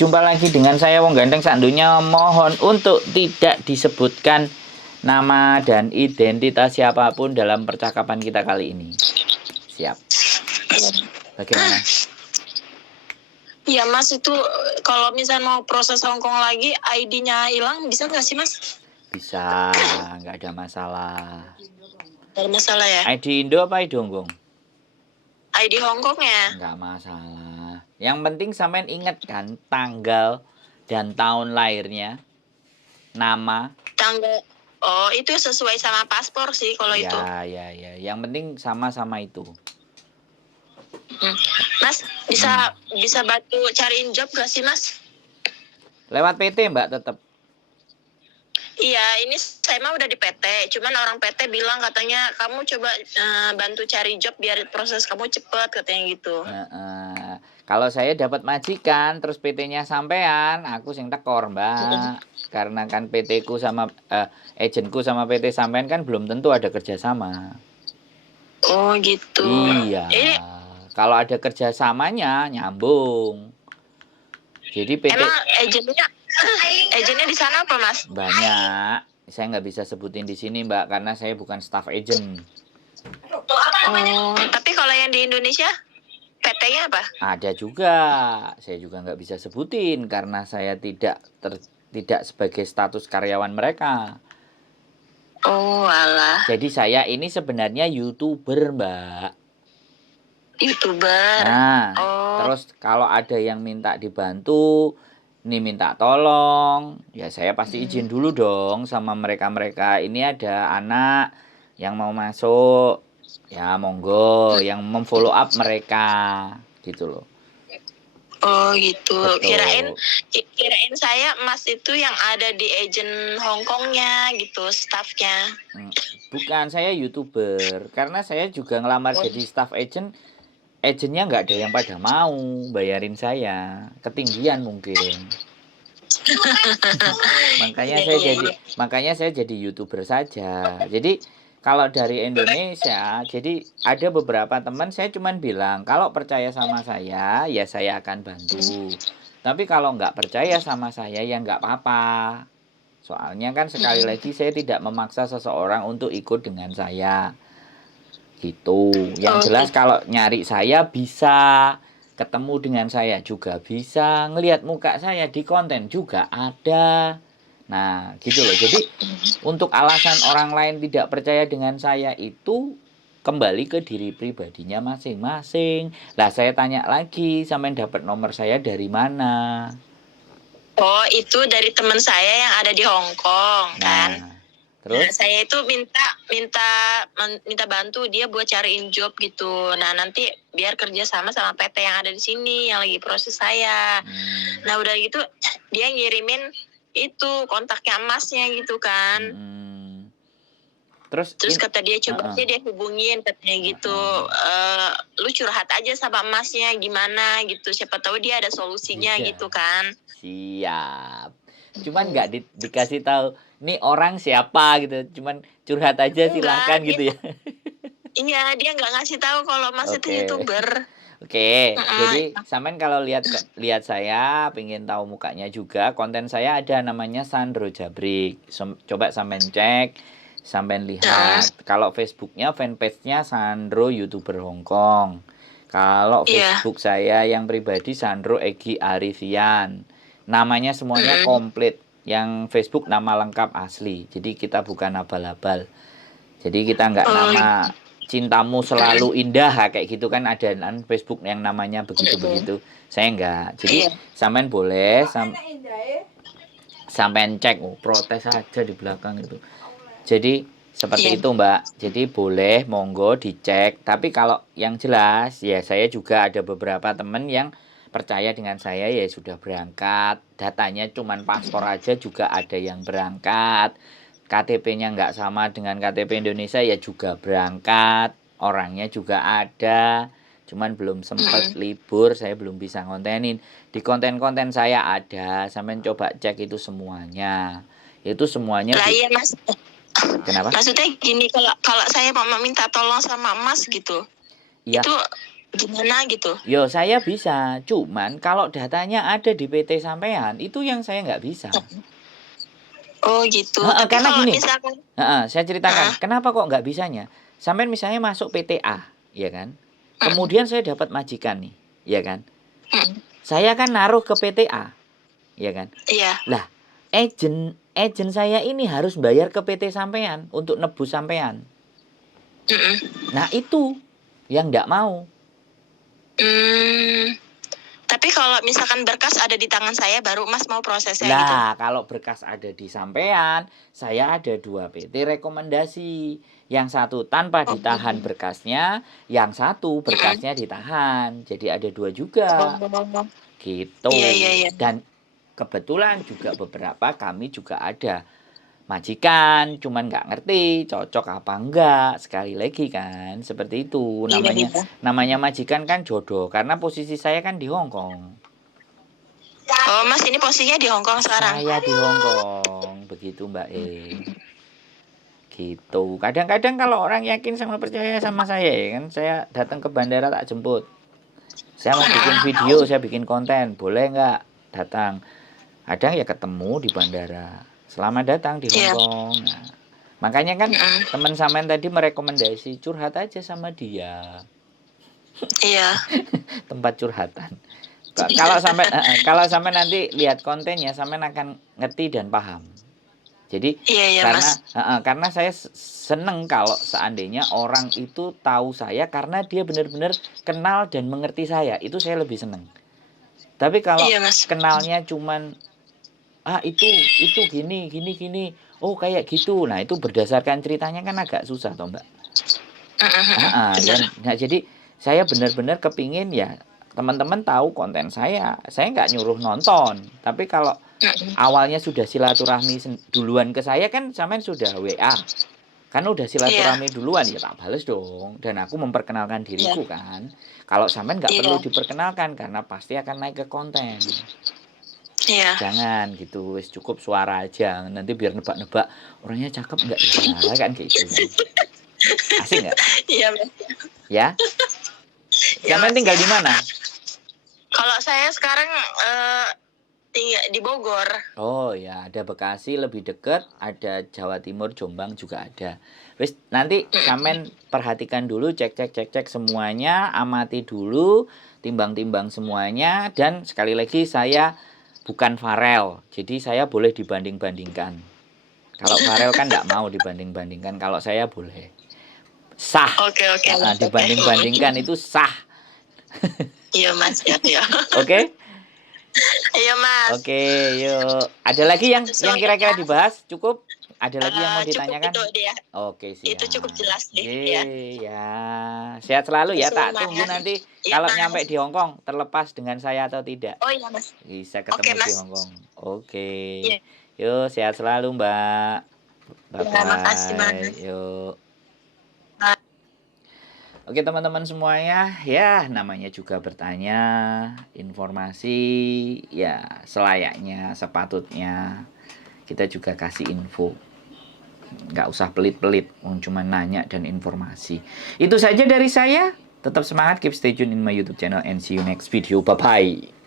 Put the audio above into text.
berjumpa lagi dengan saya Wong Ganteng Sandunya. Mohon untuk tidak disebutkan nama dan identitas siapapun dalam percakapan kita kali ini. Siap. Bagaimana? Ya Mas, itu kalau misalnya mau proses Hongkong lagi, ID-nya hilang bisa nggak sih Mas? Bisa, nggak ada masalah. Nggak ada masalah ya? ID Indo apa ID Hongkong? ID Hongkong ya? Nggak masalah. Yang penting sampean ingat kan tanggal dan tahun lahirnya, nama. Tanggal. Oh, itu sesuai sama paspor sih kalau itu. Ya. Yang penting sama-sama itu. Mas, bisa bantu cariin job gak sih Mas? Lewat PT Mbak tetap. Iya, ini saya mah udah di PT. Cuman orang PT bilang katanya kamu coba bantu cari job biar proses kamu cepet katanya gitu. Kalau saya dapat majikan terus PT-nya sampean, aku sing tekor Mbak. Karena kan PT-ku sama agenku sama PT sampean kan belum tentu ada kerjasama. Oh gitu. Iya. Kalau ada kerjasamanya nyambung. Jadi PT. Emang agennya di sana apa Mas? Banyak. Saya nggak bisa sebutin di sini Mbak karena saya bukan staff agent. Oh, tapi kalau yang di Indonesia PT-nya apa? Ada juga. Saya juga nggak bisa sebutin karena saya tidak sebagai status karyawan mereka. Oh alah. Jadi saya ini sebenarnya YouTuber Mbak. YouTuber. Nah, terus kalau ada yang minta dibantu, ini minta tolong, ya saya pasti izin dulu dong sama mereka-mereka. Ini ada anak yang mau masuk, ya monggo, yang memfollow up mereka, gitu loh. Oh gitu. Betul. Kirain saya Mas itu yang ada di agent Hongkongnya gitu, staffnya. Bukan, saya YouTuber. Karena saya juga ngelamar jadi staff agent. Agentnya nggak ada yang pada mau bayarin saya, ketinggian mungkin. makanya saya jadi YouTuber saja. Jadi kalau dari Indonesia, jadi ada beberapa teman saya cuman bilang kalau percaya sama saya ya saya akan bantu. Tapi kalau nggak percaya sama saya ya nggak apa-apa. Soalnya kan sekali lagi saya tidak memaksa seseorang untuk ikut dengan saya. Gitu. Yang jelas kalau nyari saya bisa, ketemu dengan saya juga bisa, ngelihat muka saya di konten juga ada. Nah, gitu loh. Jadi untuk alasan orang lain tidak percaya dengan saya itu kembali ke diri pribadinya masing-masing. Lah saya tanya lagi, sampean dapat nomor saya dari mana? Oh, itu dari teman saya yang ada di Hong Kong kan. Terus? Nah, saya itu minta bantu dia buat cariin job gitu. Nah, nanti biar kerja sama PT yang ada di sini yang lagi proses saya. Nah, udah gitu dia ngirimin itu kontaknya emasnya gitu kan. Terus kata dia coba aja dia hubungin katanya gitu. Lu curhat aja sama emasnya gimana gitu. Siapa tahu dia ada solusinya gitu kan. Siap. Cuman nggak dikasih tahu nih orang siapa gitu, cuman curhat aja silakan gitu ya. Iya, dia nggak ngasih tahu kalau Mas itu YouTuber. Oke. Jadi sampean kalau lihat saya pengen tahu mukanya juga, konten saya ada namanya Sandro Jabrik. Coba sampean cek, sampean lihat. Kalau Facebooknya fanpage-nya Sandro YouTuber Hongkong. Kalau Facebook saya yang pribadi Sandro Egi Arifian. Namanya semuanya komplit. Yang Facebook nama lengkap asli. Jadi kita bukan abal-abal. Jadi kita nggak nama cintamu selalu indah kayak gitu kan ada Facebook yang namanya begitu-begitu. Saya nggak. Jadi sampean boleh sampean cek. Protes aja di belakang itu. Jadi seperti itu Mbak. Jadi boleh monggo dicek. Tapi kalau yang jelas ya saya juga ada beberapa teman yang percaya dengan saya ya sudah berangkat, datanya cuman paspor aja juga ada yang berangkat, KTP-nya nggak sama dengan KTP Indonesia ya juga berangkat, orangnya juga ada, cuman belum sempat libur, saya belum bisa ngontenin. Di konten-konten saya ada, sampean coba cek itu semuanya. Itu semuanya. Lah iya Mas. Kenapa? Maksudnya gini, kalau saya mau minta tolong sama Mas gitu. Iya. Itu gimana gitu? Yo, saya bisa. Cuman kalau datanya ada di PT sampean, itu yang saya nggak bisa. Oh gitu. Tapi Karena kalau gini, misalkan saya ceritakan, kenapa kok nggak bisanya? Sampean misalnya masuk PTA, ya kan? Kemudian saya dapat majikan nih, ya kan? Saya kan naruh ke PTA, ya kan? Iya. Lah, agent saya ini harus bayar ke PT sampean untuk nebus sampean. Nah, itu yang nggak mau. Tapi kalau misalkan berkas ada di tangan saya, baru Mas mau prosesnya gitu. Nah, kalau berkas ada di sampean, saya ada 2 PT rekomendasi. Yang satu tanpa ditahan berkasnya, yang satu berkasnya ditahan. Jadi ada 2 juga. Gitu. Iya. Dan kebetulan juga beberapa kami juga ada majikan, cuman nggak ngerti cocok apa enggak. Sekali lagi kan, seperti itu. Namanya majikan kan jodoh, karena posisi saya kan di Hong Kong. Oh, Mas ini posisinya di Hong Kong sekarang? Saya di Hong Kong, begitu Mbak Gitu. Kadang-kadang kalau orang yakin sama percaya sama saya, ya kan, saya datang ke bandara tak jemput. Saya mau bikin video, saya bikin konten, boleh nggak datang? Kadang ya ketemu di bandara. Selamat datang di Hong Kong. Nah, makanya kan teman sampean tadi merekomendasi curhat aja sama dia. Iya. Tempat curhatan. Kalau sampai nanti lihat kontennya, sampean akan ngerti dan paham. Jadi karena saya seneng kalau seandainya orang itu tahu saya karena dia benar-benar kenal dan mengerti saya, itu saya lebih seneng. Tapi kalau kenalnya cuman itu gini, oh kayak gitu, nah itu berdasarkan ceritanya kan agak susah toh Mbak. Jadi saya benar-benar kepingin ya teman-teman tahu konten saya nggak nyuruh nonton, tapi kalau awalnya sudah silaturahmi duluan ke saya kan sampean sudah WA. Kan udah silaturahmi duluan ya tak bales dong, dan aku memperkenalkan diriku kan. Kalau sampean nggak perlu diperkenalkan karena pasti akan naik ke konten. Jangan gitu, wis cukup suara aja. Nanti biar nebak-nebak orangnya cakep nggak ya kan gitu kan. Asik nggak? Iya. Ya? Sampean tinggal di mana? Kalau saya sekarang tinggal di Bogor. Oh ya, ada Bekasi lebih dekat, ada Jawa Timur, Jombang juga ada. Wis nanti sampean perhatikan dulu, cek semuanya, amati dulu, timbang-timbang semuanya, dan sekali lagi saya bukan Farel, jadi saya boleh dibanding-bandingkan. Kalau Farel kan nggak mau dibanding-bandingkan, kalau saya boleh. Sah. Oke. Nah, dibanding-bandingkan itu sah. Iya Mas, ya. Oke? Iya Mas. Oke, yuk. Ada lagi yang kira-kira dibahas? Cukup? Ada lagi yang mau ditanyakan? Cukup itu dia. Oke, siap. Itu cukup jelas deh. Ya. Sehat selalu ya. Tak tunggu nanti kalau nyampe di Hong Kong terlepas dengan saya atau tidak. Oh iya Mas. Bisa ketemu di Hong Kong. Oke. Yuk, sehat selalu Mbak. Bye-bye. Terima kasih Mas. Yuk. Oke teman-teman semuanya, ya namanya juga bertanya, informasi ya selayaknya, sepatutnya kita juga kasih info. Nggak usah pelit-pelit, cuma nanya dan informasi. Itu saja dari saya, tetap semangat, keep stay tune in my YouTube channel and see you next video, bye-bye.